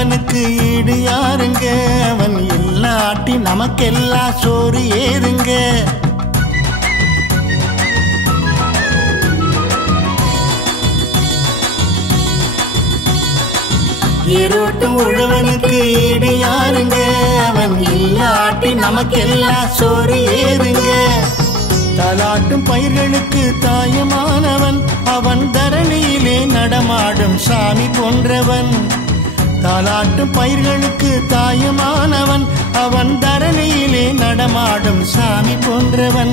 உழவனுக்கு ஈடு யாருங்க? அவன் இல்லாட்டி நமக்கெல்லாம் சோறு ஏறுங்க. ஏரோட்டும் உழவனுக்கு ஈடு யாருங்க? அவன் இல்லாட்டி நமக்கெல்லாம் சோறு ஏறுங்க. தாலாட்டும் பயிர்களுக்கு தாயமானவன் அவன் தரணியிலே நடமாடும் சாமி போன்றவன். தாலாட்டும் பயிர்களுக்கு தாயமானவன் அவன் தரணியிலே நடமாடும் சாமி போன்றவன்,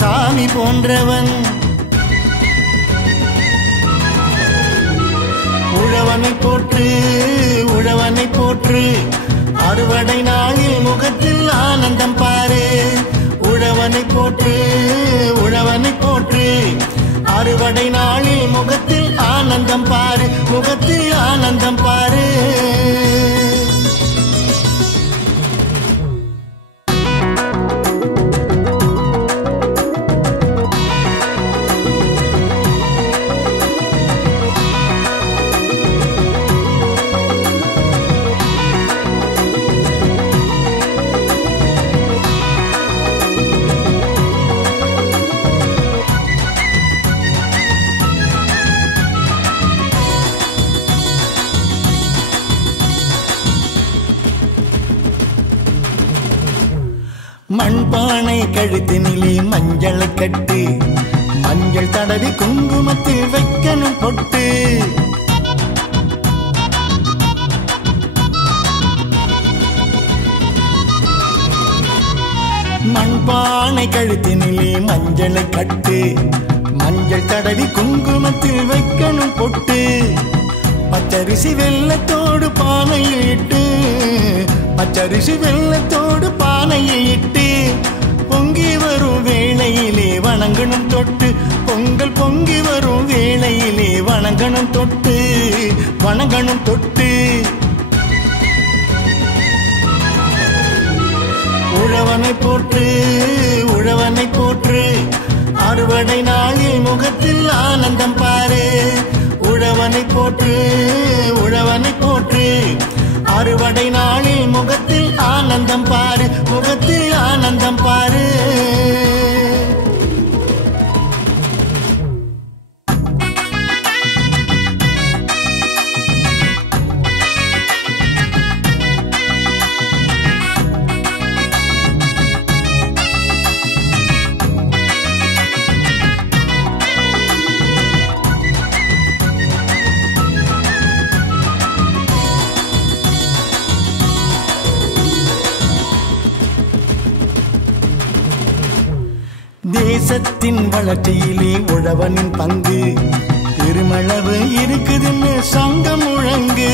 சாமி போன்றவன். உழவனை போற்று, உழவனை போற்று, அறுவடை நாளில் முகத்தில் ஆனந்தம் பாரு. உழவனை போற்று, உழவனை போற்று, அறுவடை நாளில் முகத்தில் ஆனந்தம் பாரு, முகத்தில் ஆனந்தம் பாரு. மண்பானை கழுத்தினிலே மஞ்சளை கட்டு, மஞ்சள் தடவி குங்குமத்தில் வைக்கணும் பொட்டு. மண்பானை கழுத்தினிலே மஞ்சளை கட்டு, மஞ்சள் தடவி குங்குமத்தில் வைக்கணும் பொட்டு. பச்சரிசி வெள்ளத்தோடு பானையில் இட்டு, பச்சரிசி வெள்ளத்தோடு பானையில் இட்டு, பொங்கி வரும் வேளையிலே வணங்கணும் தொட்டு. பொங்கல் பொங்கி வரும் வேளையிலே வணங்கணும் தொட்டு, வணங்கணும் தொட்டு. உழவனை போற்று, உழவனை போற்று, அறுவடை நாளில் முகத்தில் ஆனந்தம் பாரு. உழவனை போற்று, உழவனை போற்று, அறுவடை நாளில் முகத்தில் ஆனந்தம் பாரு, முகத்தில் ஆனந்தம் பாரு. தேசத்தின் வளர்ச்சியிலே உழவனின் பங்கு பெருமளவு இருக்குதுன்னு சங்கம் முழங்கு.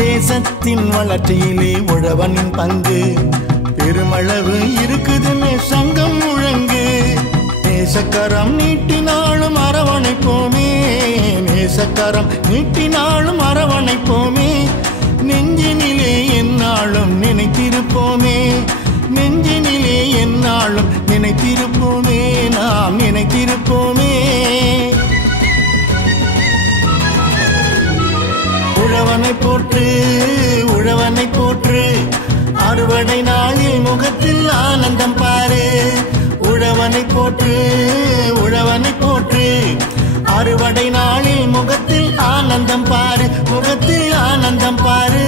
தேசத்தின் வளர்ச்சியிலே உழவனின் பங்கு பெருமளவு இருக்குதுன்னு சங்கம் முழங்கு. நேசக்கரம் நீட்டினாலும் அரவணைப்போமே, நேசக்கரம் நீட்டினாலும் அரவணைப்போமே. நெஞ்சினிலே என்னாலும் நினைத்திருப்போமே, நெஞ்சினிலே என்னாலும் நினைத்திருப்போமே, நாம் நினைத்திருப்போமே. உழவனை போற்று, உழவனை போற்று, அறுவடை நாளில் முகத்தில் ஆனந்தம் பாரு. உழவனை போற்று, உழவனை போற்று, அறுவடை நாளில் முகத்தில் ஆனந்தம் பாரு, முகத்தில் ஆனந்தம் பாரு.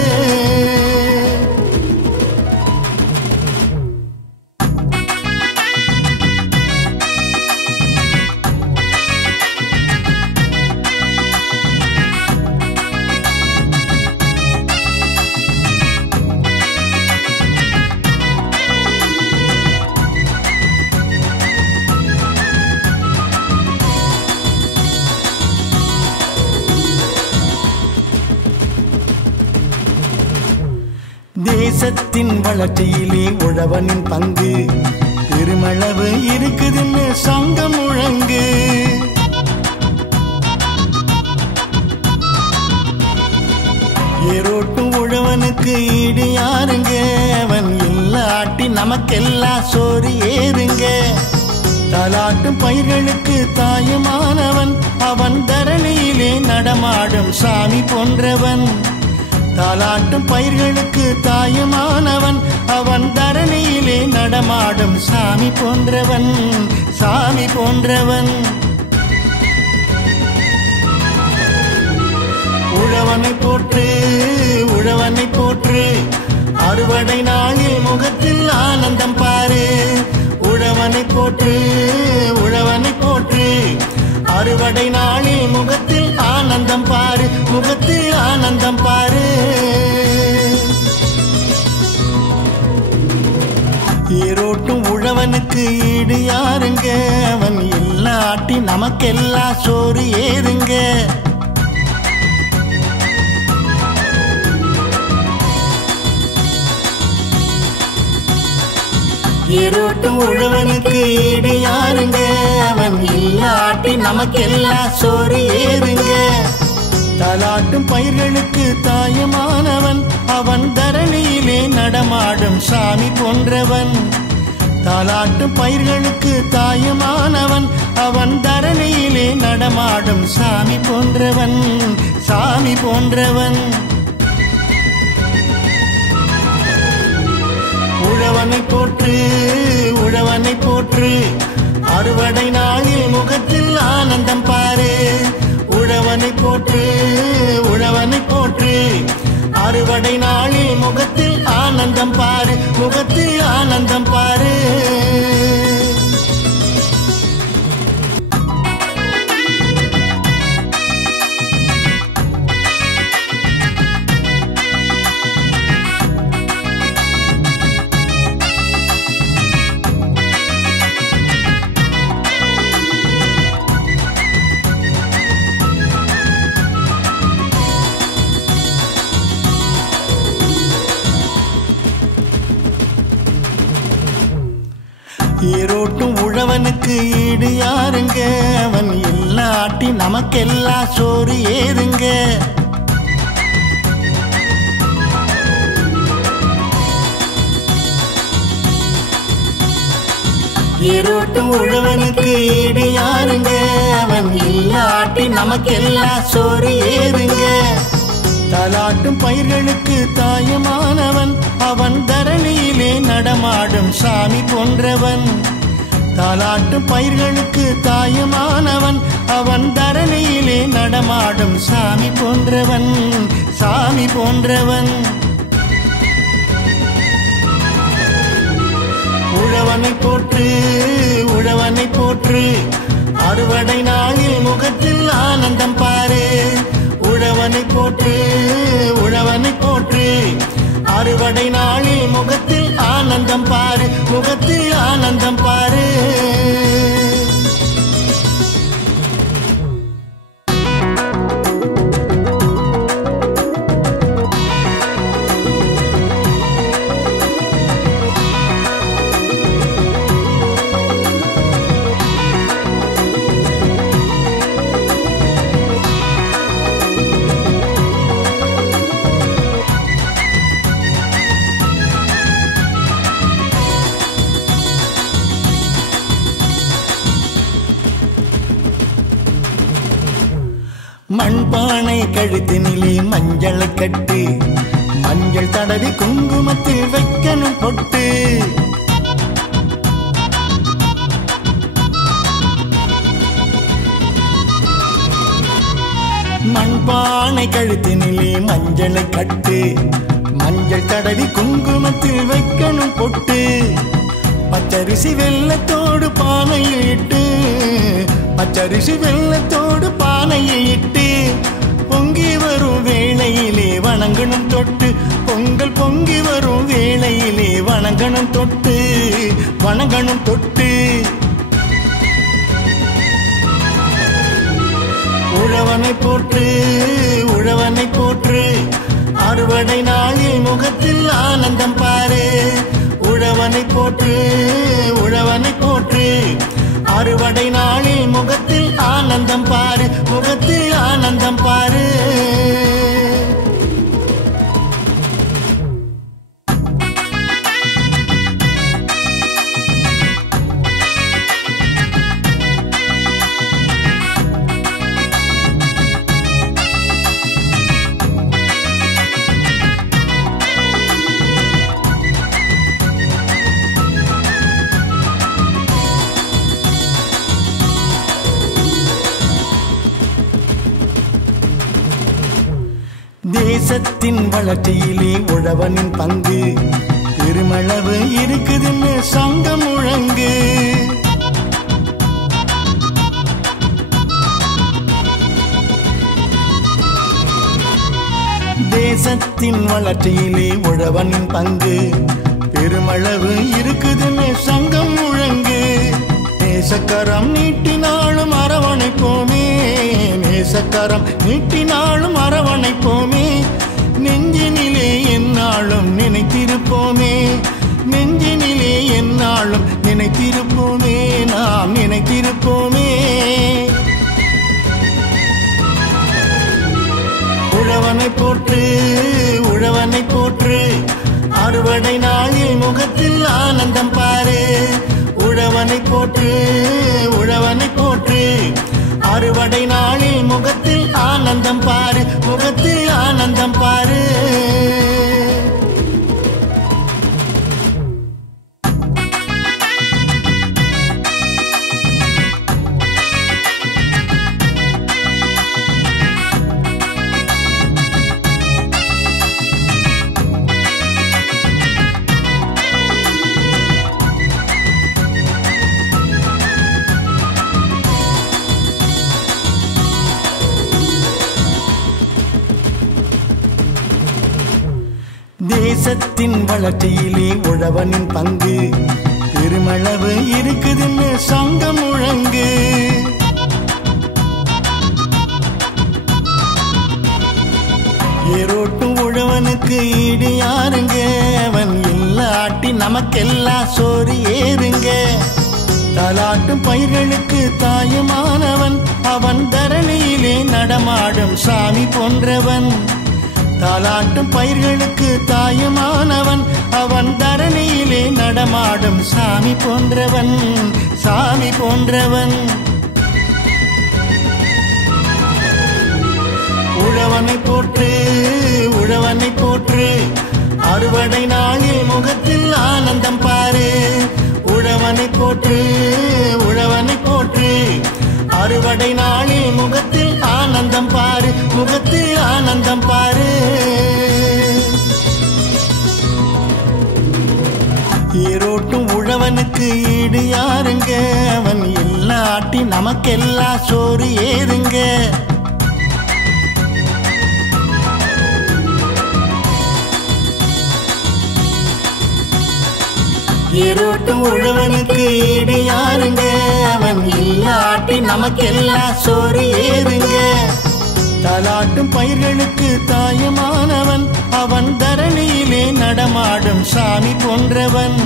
தேசத்தின் வளர்ச்சியிலே உழவனின் பங்கு பெருமளவு இருக்குதுன்னு சங்கம் முழங்கு. ஏரோட்டும் உழவனுக்கு ஈடு யாருங்க? அவன் இல்லாட்டி நமக்கெல்லாம் சோறு ஏறுங்க. தாலாட்டும் பயிர்களுக்கு தாயுமானவன் அவன் தரணியிலே நடமாடும் சாமி போன்றவன். தாலாட்டும் பயிர்களுக்கு தாயுமானவன் அவன் தரணியிலே நடமாடும் சாமி போன்றவன், சாமி போன்றவன். உழவனை போற்று, உழவனை போற்று, அறுவடை நாளில் முகத்தில் ஆனந்தம் பாரு. உழவனை போற்று, உழவனை போற்று, அறுவடை நாளில் முகத்தில் ஆனந்தம் பாரு, முகத்தில் ஆனந்தம் பாரு. ஏரோட்டும் உழவனுக்கு ஈடு யாருங்க, அவன் இல்லாட்டி நமக்கெல்லாம் சோறு ஏதுங்க. ஏரோட்டும் உழவனுக்கு ஈடு யாருங்க, அவன் இல்லாட்டி நமக்கெல்லாம் சோறு ஏதுங்க. தாலாட்டும் பயிர்களுக்கு தாயுமானவன் அவன் தரணியிலே நடமாடும் சாமி போன்றவன். தாலாட்டும் பயிர்களுக்கு தாயுமானவன் அவன் தரணியிலே நடமாடும் சாமி போன்றவன், சாமி போன்றவன். உழவனை போற்று, உழவனை போற்று, அறுவடை நாளில் முகத்தில் ஆனந்தம் பாரு. உழவனை போற்று, உழவனை போற்று, அறுவடை நாளில் முகத்தில் ஆனந்தம் பாரு, முகத்தில் ஆனந்தம் பாரு. ஏரோட்டும் உழவனுக்கு ஈடு யாருங்க, அவன் இல்லாட்டி நமக்கெல்லாம் சோறு ஏதுங்க. ஏரோட்டும் உழவனுக்கு ஈடு யாருங்க, அவன் இல்லாட்டி நமக்கெல்லாம் சோறு ஏதுங்க. தாலாட்டும் பயிர்களுக்கு தாயுமானவன் அவன் தரணியிலே நடமாடும் சாமி போன்றவன். தாலாட்டும் பயிர்களுக்கு தாயுமானவன் அவன் தரணியிலே நடமாடும் சாமி போன்றவன், சாமி போன்றவன். உழவனை போற்று, உழவனை போற்று, அறுவடை நாளில் முகத்தில் ஆனந்தம் பாரு. உழவனை போற்று, உழவனை போற்று, அறுவடை நாளில் முகத்தில் ஆனந்தம் பாரு, முகத்தில் ஆனந்தம் பாரு. மண்பானை கழுத்தினிலே மஞ்சளை கட்டு, மஞ்சள் தடவி குங்குமத்தில் வைக்கணும் பொட்டு. மண்பானை கழுத்தினிலே மஞ்சளை கட்டு, மஞ்சள் தடவி குங்குமத்தில் வைக்கணும் பொட்டு. பச்சரிசி வெள்ளத்தோடு பானையில் இட்டு, பச்சரிசி வெள்ளத்தோடு பானையில் இட்டு, பொங்கி வரும் வேளையிலே வணங்கணும் தொட்டு. பொங்கல் பொங்கி வரும் வேளையிலே வணங்கணும் தொட்டு, வணங்கணும் தொட்டு. உழவனை போற்று, உழவனை போற்று, அறுவடை நாளில் முகத்தில் ஆனந்தம் பாரு. உழவனை போற்று, உழவனை போற்று, அறுவடை நாளில் முகத்தில் ஆனந்தம் பாரு, முகத்தில் ஆனந்தம் பாரு. தேசத்தின் வளர்ச்சியிலே உழவனின் பங்கு பெருமளவு இருக்குதுன்னு சங்கம் முழங்கு. தேசத்தின் வளர்ச்சியிலே உழவனின் பங்கு பெருமளவு இருக்குதுன்னு சங்கம் முழங்கு. நேசக்கரம் நீட்டினாலும் அரவணைப்போமே, நேசக்கரம் நீட்டினாலும் அரவணைப்போமே. நெஞ்சினிலே எந்நாளும் நினைத்திருப்போமே, நெஞ்சினிலே எந்நாளும் நினைத்திருப்போமே, நாம் நினைத்திருப்போமே. உழவனை போற்று, உழவனை போற்று, அறுவடை நாளில் முகத்தில் ஆனந்தம் பாரு. உழவனை போற்று, உழவனை போற்று, அறுவடை நாளில் முகத்தில் ஆனந்தம் பாரு, முகத்தில் ஆனந்தம் பாரு. தேசத்தின் வளர்ச்சியிலே உழவனின் பங்கு பெருமளவு இருக்குதுன்னு சங்கம் முழங்கு. ஏரோட்டும் உழவனுக்கு ஈடு யாருங்க, அவன் இல்லாட்டி நமக்கெல்லாம் சோறு ஏறுங்க. தாலாட்டும் பயிர்களுக்கு தாயுமானவன், அவன் தரணியிலே நடமாடும் சாமி போன்றவன். தாலாட்டும் பயிர்களுக்கு தாயுமானவன், அவன் தரணியிலே நடமாடும் சாமி போன்றவன், சாமி போன்றவன். உழவனை போற்று, உழவனை போற்று, அறுவடை நாளில் முகத்தில் ஆனந்தம் பாரு. உழவனை போற்று, உழவனை போற்று, அறுவடை நாளில் முகத்தில் ஆனந்தம் பாரு, முகத்தில் ஆனந்தம் பாரு. ஏரோட்டும் உழவனுக்கு ஈடு யாருங்க, அவன் இல்லாட்டி நமக்கெல்லாம் சோறு ஏறுங்க. ஏரோட்டும் உழவனுக்கு ஈடு யாருங்க, அவன் இல்லாட்டி நமக்கெல்லாம் சோறு ஏறுங்க. தாலாட்டும் பயிர்களுக்கு தாயுமானவன், அவன் தரணியிலே நடமாடும் சாமி போன்றவன்.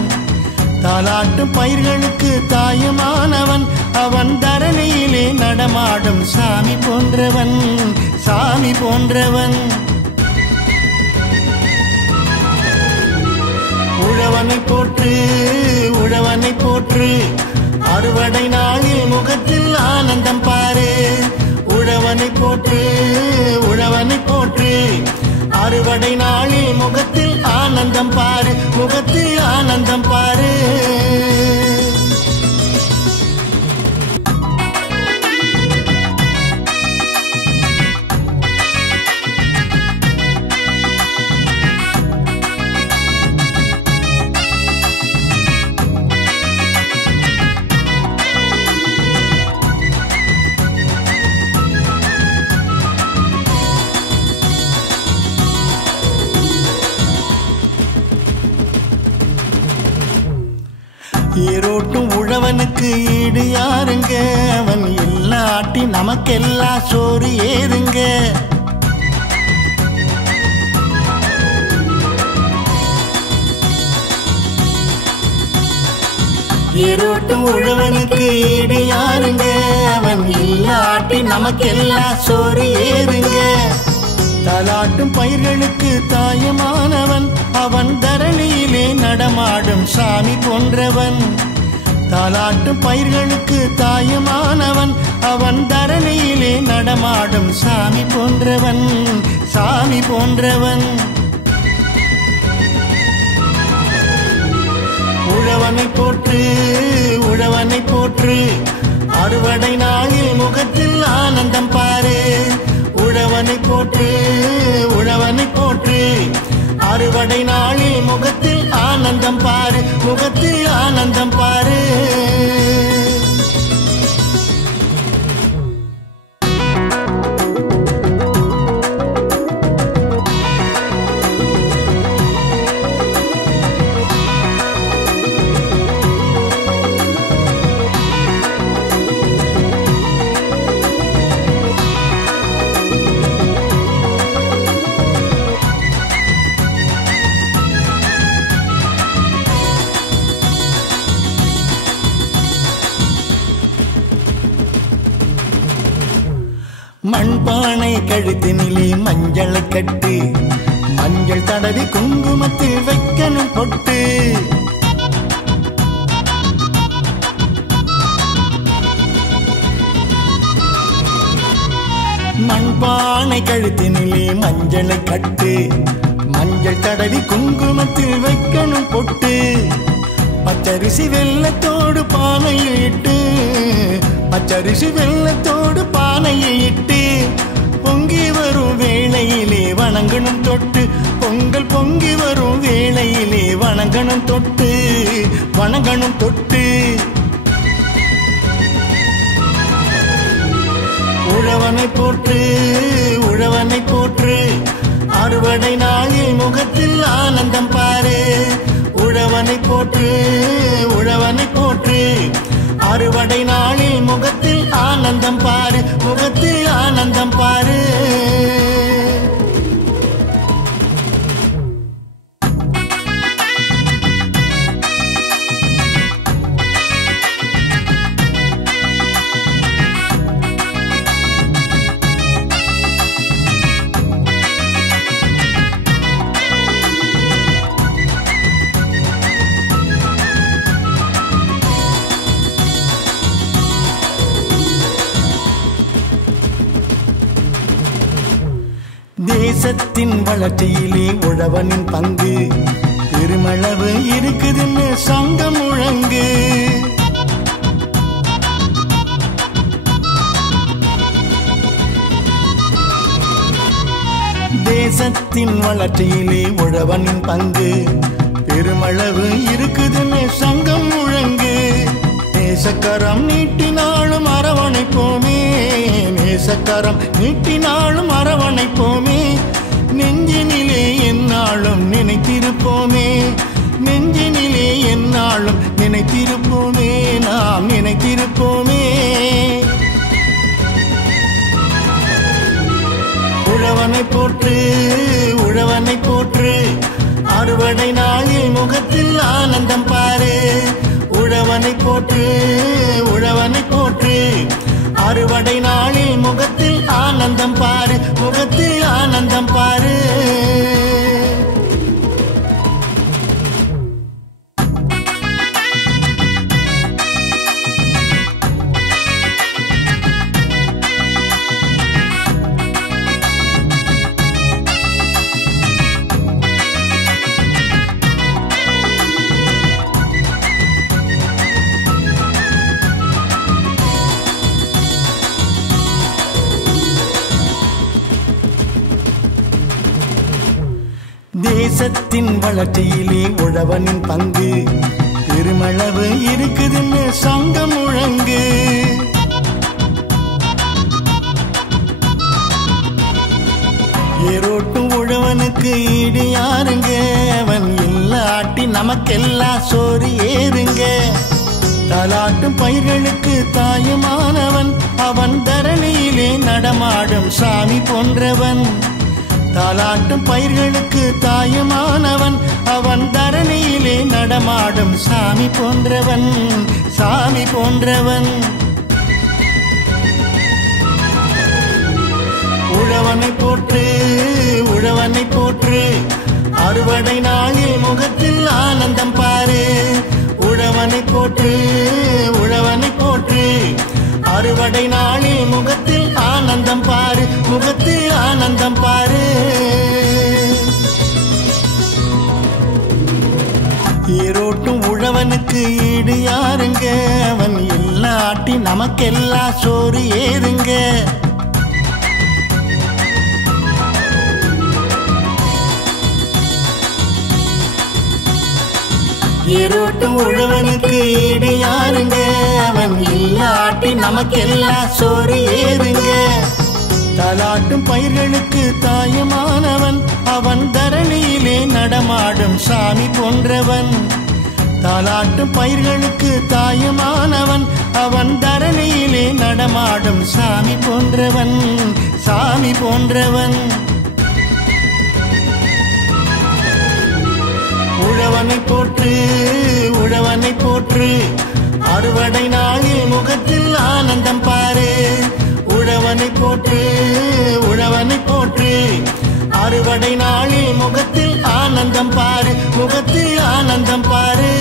தாலாட்டும் பயிர்களுக்கு தாயுமானவன், அவன் தரணியிலே நடமாடும் சாமி போன்றவன், சாமி போன்றவன். உழவனை போற்று, உழவனை போற்று, அறுவடை நாளில் முகத்தில் ஆனந்தம் பாரு. உழவனை போற்று, உழவனை போற்று, அறுவடை நாளில் முகத்தில் ஆனந்தம் பாரு, முகத்தில் ஆனந்தம் பாரு. ஏரோட்டும் உழவனுக்கு ஈடு யாருங்க, அவன் இல்லாட்டி நமக்கெல்லாம் சோறு ஏறுங்க. ஏரோட்டும் உழவனுக்கு ஈடு யாருங்க, அவன் இல்லாட்டி நமக்கெல்லாம் சோறு ஏறுங்க. தாலாட்டும் பயிர்களுக்கு தாயுமானவன், அவன் தரணியிலே நடமாடும் சாமி போன்றவன். தாலாட்டும் பயிர்களுக்கு தாயுமானவன், அவன் தரணியிலே நடமாடும் சாமி போன்றவன், சாமி போன்றவன். உழவனை போற்று, உழவனை போற்று, அறுவடை நாளில் முகத்தில் ஆனந்தம் பாரு. உழவனை உழவனை போற்று உழவனை போற்று அறுவடை நாளில் முகத்தில் ஆனந்தம் பாரு முகத்தில் ஆனந்தம் பாரு மண்பானை கழுத்தினிலே மஞ்சளை கட்டு மஞ்சள் தடவி குங்குமத்தில் வைக்கணும் பொட்டு மண்பானை கழுத்தினிலே மஞ்சளை கட்டு மஞ்சள் தடவி குங்குமத்தில் வைக்கணும் பொட்டு பச்சரிசி வெள்ளத்தோடு பானையில் இட்டு பச்சரிசி வெள்ளத்தோடு பானையில் இட்டு பொங்கி வரும் வேளையிலே வணங்கணும் தொட்டு பொங்கல் பொங்கி வரும் வேளையிலே வணங்கணும் தொட்டு வணங்கணும் தொட்டு உழவனை போற்று உழவனை போற்று அறுவடை நாளில் முகத்தில் ஆனந்தம் பாரு உழவனை போற்று உழவனை போற்று அறுவடை நாளில் முகத்தில் ஆனந்தம் பாரு முகத்தில் ஆனந்தம் பாரு தேசத்தின் வளர்ச்சியிலே உழவனின் பங்கு பெருமளவு இருக்குதுன்னு சங்கம் முழங்கு தேசத்தின் வளர்ச்சியிலே உழவனின் பங்கு பெருமளவு இருக்குதுன்னு சங்கம் முழங்கு நேசக்கரம் நீட்டினாலும் அரவணைப்போமே நேசக்கரம் நீட்டினாலும் அரவணைப்போமே நெஞ்சினிலே எந்நாளும் நினைத்திருப்போமே நெஞ்சினிலே எந்நாளும் நினைத்திருப்போமே நாம் நினைத்திருப்போமே உழவனை போற்று உழவனை போற்று அறுவடை நாளில் முகத்தில் ஆனந்தம் பாரு உழவனை போற்று உழவனை போற்று அறுவடை நாளில் முகத்தில் ஆனந்தம் பாரு முகத்தில் ஆனந்தம் பாரு தேசத்தின் வளர்ச்சியிலே உழவனின் பங்கு பெருமளவு இருக்குதுன்னு சங்கம் முழங்கு ஏரோட்டும் உழவனுக்கு ஈடு யாருங்க அவன் இல்லாட்டி நமக்கெல்லாம் சோறு ஏறுங்க தாலாட்டும் பயிர்களுக்கு தாயுமானவன் அவன் தரணியிலே நடமாடும் சாமி போன்றவன் தாலாட்டும் பயிர்களுக்கு தாயுமானவன் அவன் தரணியிலே நடமாடும் சாமி போன்றவன் சாமி போன்றவன் உழவனை போற்று உழவனை போற்று அறுவடை நாளில் முகத்தில் ஆனந்தம் பாரு உழவனை போற்று உழவனை போற்று அறுவடை நாளில் முகத்தில் ஆனந்தம் பாரு முகத்தில் ஆனந்தம் பாரு ஏரோட்டும் உழவனுக்கு ஈடு யாருங்க அவன் இல்லாட்டி நமக்கெல்லாம் சோறு ஏறுங்க ஏரோட்டும் உழவனுக்கு ஈடு யாருங்க அவன் இல்லாட்டி நமக்கெல்லாம் சோறு ஏறுங்க தாலாட்டும் பயிர்களுக்கு தாயுமானவன் அவன் தரணியிலே நடமாடும் சாமி போன்றவன் தாலாட்டும் பயிர்களுக்கு தாயுமானவன் அவன் தரணியிலே நடமாடும் சாமி போன்றவன் சாமி போன்றவன் உழவனை போற்று உழவனை போற்று அறுவடை நாளில் முகத்தில் ஆனந்தம் பாரு உழவனை போற்று உழவனை போற்று அறுவடை நாளில் முகத்தில் ஆனந்தம் பாரு முகத்தில் ஆனந்தம் பாரு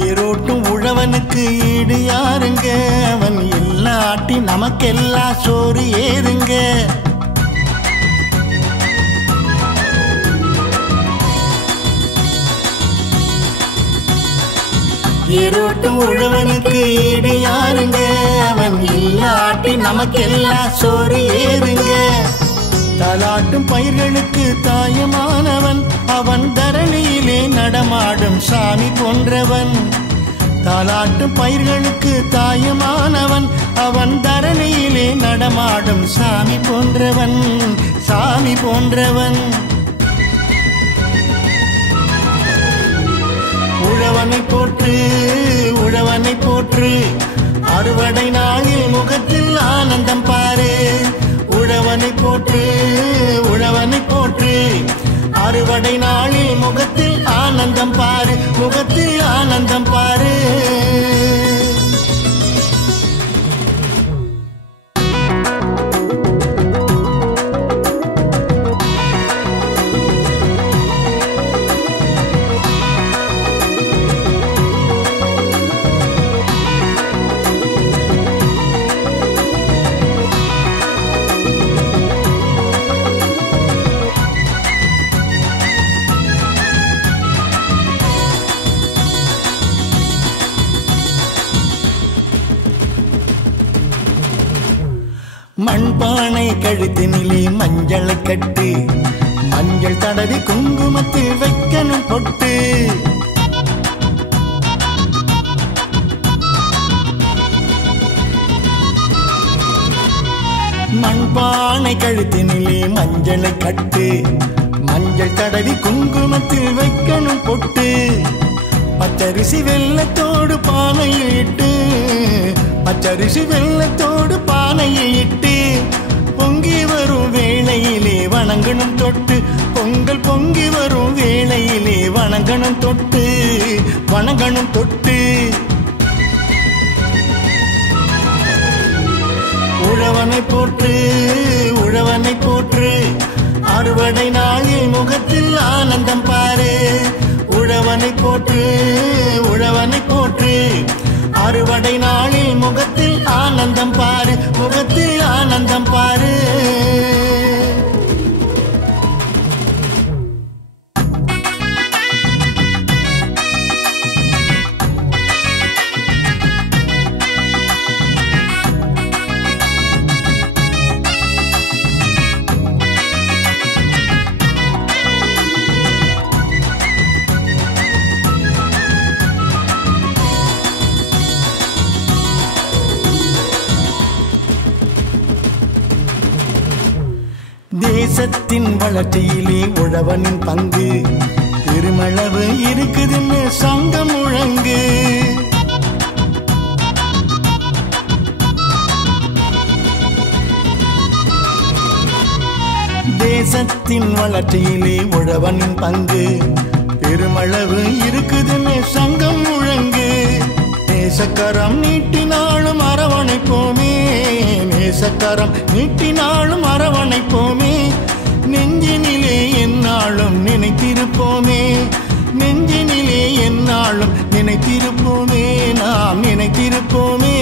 ஏரோட்டும் உழவனுக்கு ஈடு யாருங்க அவன் இல்லாட்டி நமக்கெல்லாம் சோறு ஏறுங்க ஏரோட்டும் உழவனுக்கு ஈடு யாருங்க அவன் இல்லாட்டி நமக்கெல்லாம் சோறு ஏறுங்க தாலாட்டும் பயிர்களுக்கு தாயுமானவன் அவன் தரணியிலே நடமாடும் சாமி போன்றவன் தாலாட்டும் பயிர்களுக்கு தாயுமானவன் அவன் தரணியிலே நடமாடும் சாமி போன்றவன் சாமி போன்றவன் உழவனை போற்று உழவனை போற்று அறுவடை நாளில் முகத்தில் ஆனந்தம் பாரு உழவனை போற்று உழவனை போற்று அறுவடை நாளில் முகத்தில் ஆனந்தம் பாரு முகத்தில் ஆனந்தம் பாரு மண்பானை கழுத்தினிலே மஞ்சளை கட்டு மஞ்சள் தடவி குங்குமத்தில் வைக்கணும் பொட்டு மண்பானை கழுத்தினிலே மஞ்சளை கட்டு மஞ்சள் தடவி குங்குமத்தில் வைக்கணும் பொட்டு பச்சரிசி வெள்ளத்தோடு பானையில் இட்டு பச்சரிசி வெள்ளத்தோடு பானையை இட்டு பொங்கி வரும் வேளையிலே வணங்கணும் தொட்டு பொங்கல் பொங்கி வரும் வேளையிலே வணங்கணும் தொட்டு வணங்கணும் தொட்டு உழவனை போற்று உழவனை போற்று அறுவடை நாளில் முகத்தில் ஆனந்தம் பாரு உழவனை போற்று உழவனை போற்று அறுவடை நாளில் முகத்தில் ஆனந்தம் பாரு முகத்தில் ஆனந்தம் பாரு தேசத்தின் வளர்ச்சியிலே உழவனின் பங்கு பெருமளவு இருக்குதுன்னு சங்கம் முழங்கு தேசத்தின் வளர்ச்சியிலே உழவனின் பங்கு பெருமளவு இருக்குதுன்னு சங்கம் முழங்கு நேசக்கரம் நீட்டினாலும் அரவணைப்போமே நேசக்கரம் நீட்டினாலும் அரவணைப்போமே நெஞ்சினிலே என்னாலும் நினைத்திருப்போமே நெஞ்சினிலே என்னாலும் நினைத்திருப்போமே, நாம் நினைத்திருப்போமே.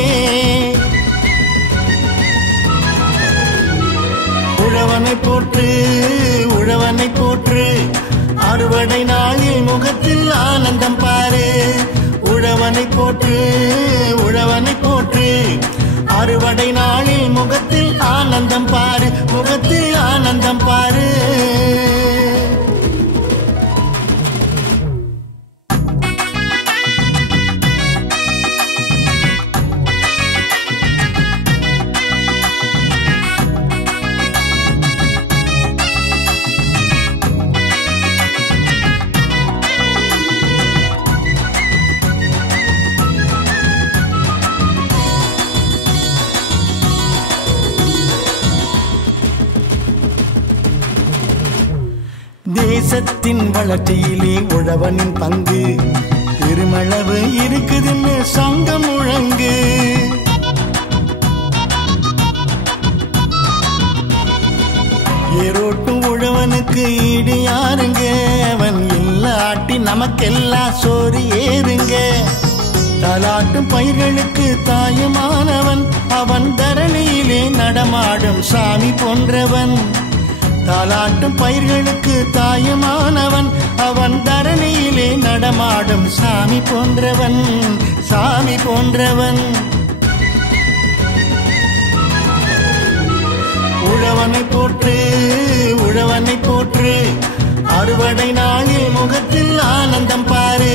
உழவனை போற்று, உழவனை போற்று, அறுவடை நாளில் முகத்தில் ஆனந்தம் பாரு. உழவனை போற்று, உழவனை போற்று, அறுவடை நாளில் முகத்தில் ஆனந்தம் பாரு, முகத்தில் ஆனந்தம் பாரு. தேசத்தின் வளர்ச்சியிலே உழவனின் பங்கு பெருமளவு இருக்குதுன்னு சங்கம் முழங்கு. ஏரோட்டும் உழவனுக்கு ஈடு யாருங்க, அவன் இல்லாட்டி நமக்கெல்லாம் சோறு ஏறுங்க. தாலாட்டும் பயிர்களுக்கு தாயுமானவன், அவன் தரணியிலே நடமாடும் சாமி போன்றவன். தாலாட்டும் பயிர்களுக்கு தாயுமானவன், அவன் தரணியிலே நடமாடும் சாமி போன்றவன், சாமி போன்றவன். உழவனை போற்று, உழவனை போற்று, அறுவடை நாளில் முகத்தில் ஆனந்தம் பாரு.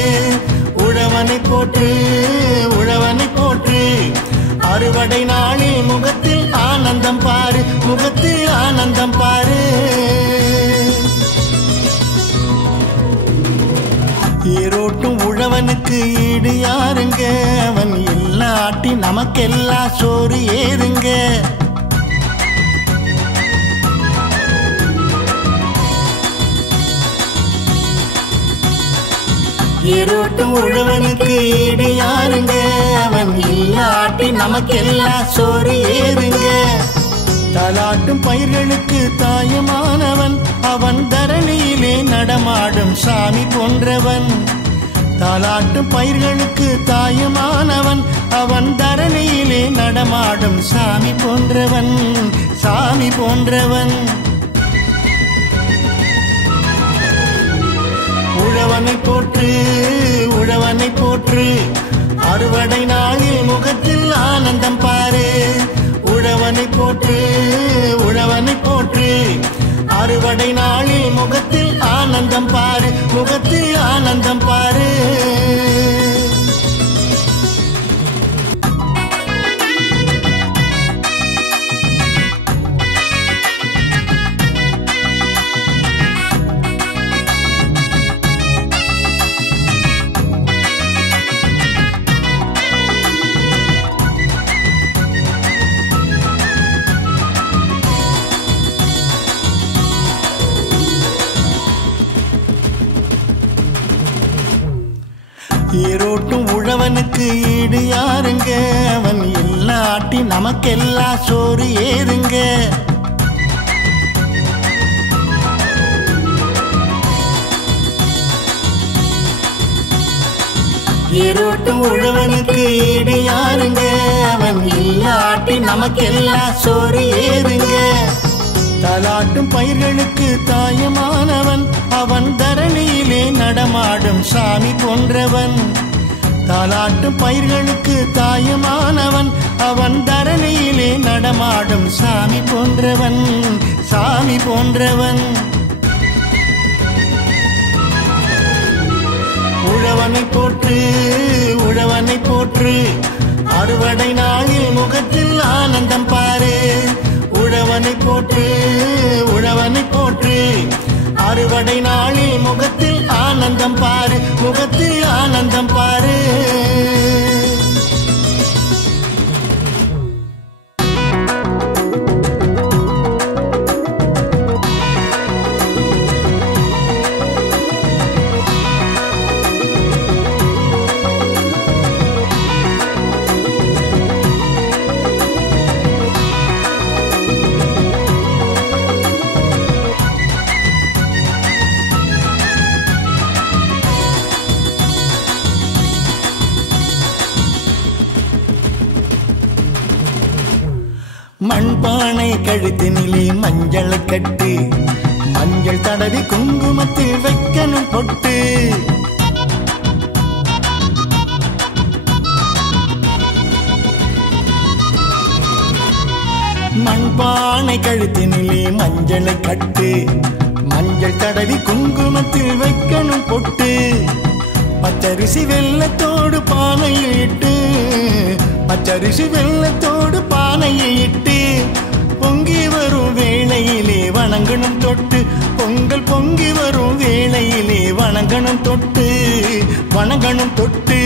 உழவனை போற்று, உழவனை போற்று, அறுவடை நாளில் முகத்தில் ஆனந்தம் பாரு, முகத்தில் ஆனந்தம் பாரு. ஏரோட்டும் உழவனுக்கு ஈடு யாருங்க, அவன் இல்லாட்டி நமக்கெல்லாம் சோறு ஏறுங்க. ஏரோட்டும் உழவனுக்கு ஈடு யாருங்க, அவன் இல்லாட்டி நமக்கெல்லாம் சோறு ஏறுங்க. தாலாட்டும் பயிர்களுக்கு தாயுமானவன், அவன் தரணியிலே நடமாடும் சாமி போன்றவன். தாலாட்டும் பயிர்களுக்கு தாயுமானவன், அவன் தரணியிலே நடமாடும் சாமி போன்றவன், சாமி போன்றவன். உழவனை போற்று, உழவனை போற்று, அறுவடை நாளில் முகத்தில் ஆனந்தம் பாரு. உழவனை போற்று, உழவனை போற்று, அறுவடை நாளில் முகத்தில் ஆனந்தம் பாரு, முகத்தில் ஆனந்தம் பாரு. ஏரோட்டும் உழவனுக்கு ஈடு யாருங்க, அவன் இல்லாட்டி நமக்கெல்லாம் சோறு ஏறுங்க. ஏரோட்டும் உழவனுக்கு ஈடு யாருங்க, அவன் இல்லாட்டி நமக்கெல்லாம் சோறு ஏறுங்க. தாலாட்டும் பயிர்களுக்கு தாயுமானவன், அவன் தரணியிலே நடமாடும் சாமி போன்றவன். தாலாட்டும் பயிர்களுக்கு தாயுமானவன், அவன் தரணியிலே நடமாடும் சாமி போன்றவன், சாமி போன்றவன். உழவனை போற்று, உழவனை போற்று, அறுவடை நாளில் முகத்தில் ஆனந்தம் பாரு. உழவனை போற்று, உழவனை போற்று, அறுவடை நாளில் முகத்தில் ஆனந்தம் பாரு, முகத்தில் ஆனந்தம் பாரு. மண்பானை கழுத்தினிலே மஞ்சளை கட்டு மஞ்சள் தடவி குங்குமத்தில் வைக்கணும் பொட்டு மண்பானை கழுத்தினிலே மஞ்சளை கட்டு மஞ்சள் தடவி குங்குமத்தில் வைக்கணும் பொட்டு பச்சரிசி வெள்ளத்தோடு பானையில் இட்டு பச்சரிசி வெள்ளத்தோடு பானையில் இட்டு பொங்கி வரும் வேளையிலே வணங்கணும் தொட்டு பொங்கல் பொங்கி வரும் வேளையிலே வணங்கணும் தொட்டு வணங்கணும் தொட்டு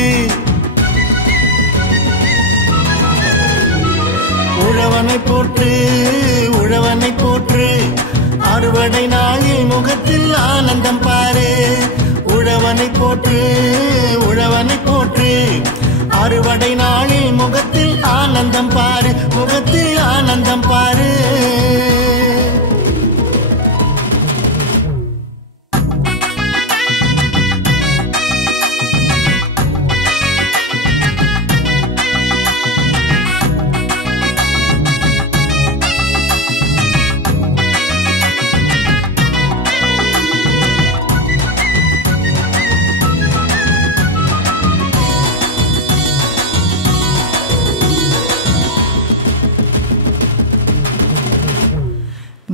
உழவனை போற்று உழவனை போற்று அறுவடை நாளில் முகத்தில் ஆனந்தம் பாரு உழவனை போற்று உழவனை போற்று அறுவடை நாளில் முகத்தில் ஆனந்தம் பாரு முகத்தில் ஆனந்தம் பாரு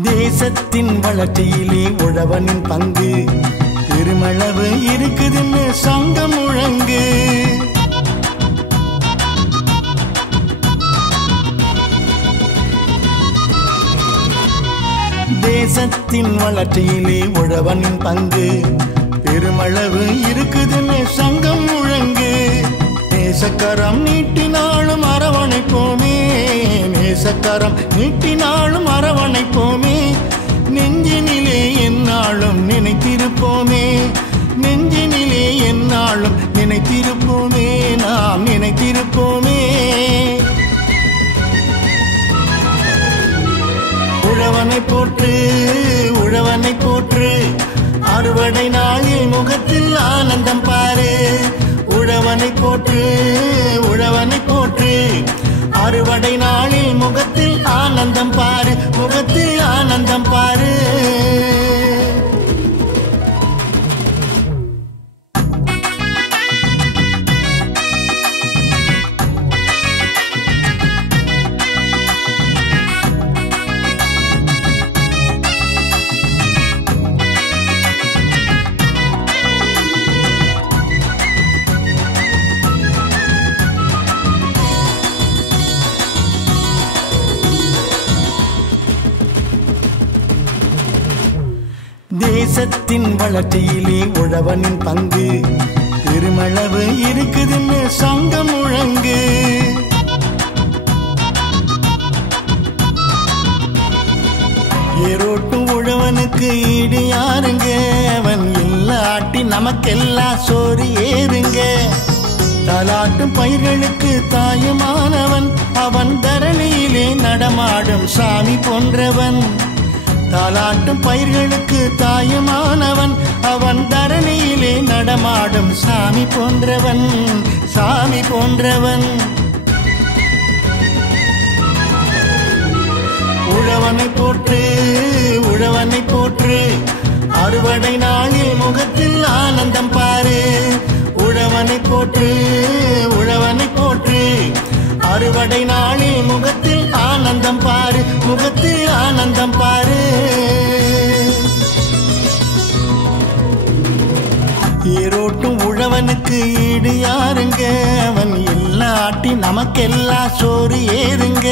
தேசத்தின் வளர்ச்சியிலே உழவனின் பங்கு பெருமளவு இருக்குதுன்னு சங்கம் முழங்கு தேசத்தின் வளர்ச்சியிலே உழவனின் பங்கு பெருமளவு இருக்குதுன்னு சங்கம் முழங்கு நேசக்கரம் நீட்டினாலும் அரவணைப்போமே நேசக்கரம் நீட்டினாலும் அரவணைப்போமே நெஞ்சினிலே எந்நாளும் நினைத்திருப்போமே நெஞ்சினிலே எந்நாளும் நினைத்திருப்போமே நாம் நினைத்திருப்போமே உழவனை போற்று உழவனை போற்று அறுவடை நாளில் முகத்தில் ஆனந்தம் பாரு உழவனை போற்று உழவனை போற்று அறுவடை நாளில் முகத்தில் ஆனந்தம் பாரு முகத்தில் ஆனந்தம் பாரு தேசத்தின் வளர்ச்சியிலே உழவனின் பங்கு பெருமளவு இருக்குதுன்னு சங்கம் முழங்கு ஏரோட்டும் உழவனுக்கு ஈடு யாருங்க அவன் இல்லாட்டி நமக்கெல்லாம் சோறு ஏறுங்க தாலாட்டும் பயிர்களுக்கு தாயுமானவன் அவன் தரணியிலே நடமாடும் சாமி போன்றவன் தாலாட்டும் பயிர்களுக்கு தாயுமானவன் அவன் தரணியிலே நடமாடும் சாமி போன்றவன் சாமி போன்றவன் உழவனை போற்று உழவனை போற்று அறுவடை நாளில் முகத்தில் ஆனந்தம் பாரு உழவனை போற்று உழவனை போற்று அறுவடை நாளில் முகத்தில் ஆனந்தம் பாரு முகத்தில் ஆனந்தம் பாரு ஏரோட்டும் உழவனுக்கு ஈடு யாருங்க அவன் இல்லாட்டி நமக்கெல்லாம் சோறு ஏறுங்க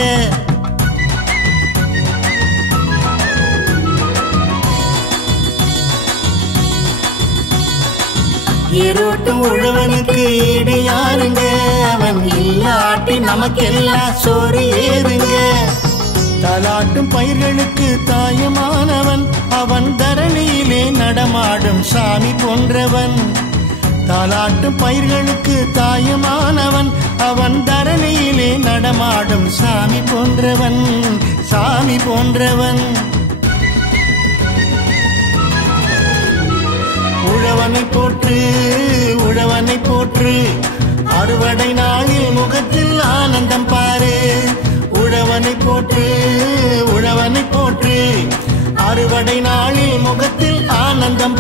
ஏரோட்டும் உழவனுக்கு ஈடு யாருங்க அவன் இல்லாட்டி நமக்கெல்லாம் சோறு ஏறுங்க தாலாட்டும் பயிர்களுக்கு தாயுமானவன் அவன் தரணியிலே நடமாடும் சாமி போன்றவன் தாலாட்டும் பயிர்களுக்கு தாயுமானவன் அவன் தரணியிலே நடமாடும் சாமி போன்றவன் சாமி போன்றவன் உழவனை போற்று உழவனை போற்று அறுவடை நாளில் முகத்தில் ஆனந்தம் பாரு உழவனை உழவனை போற்று உழவனை போற்று அறுவடை நாளில் முகத்தில் ஆனந்தம்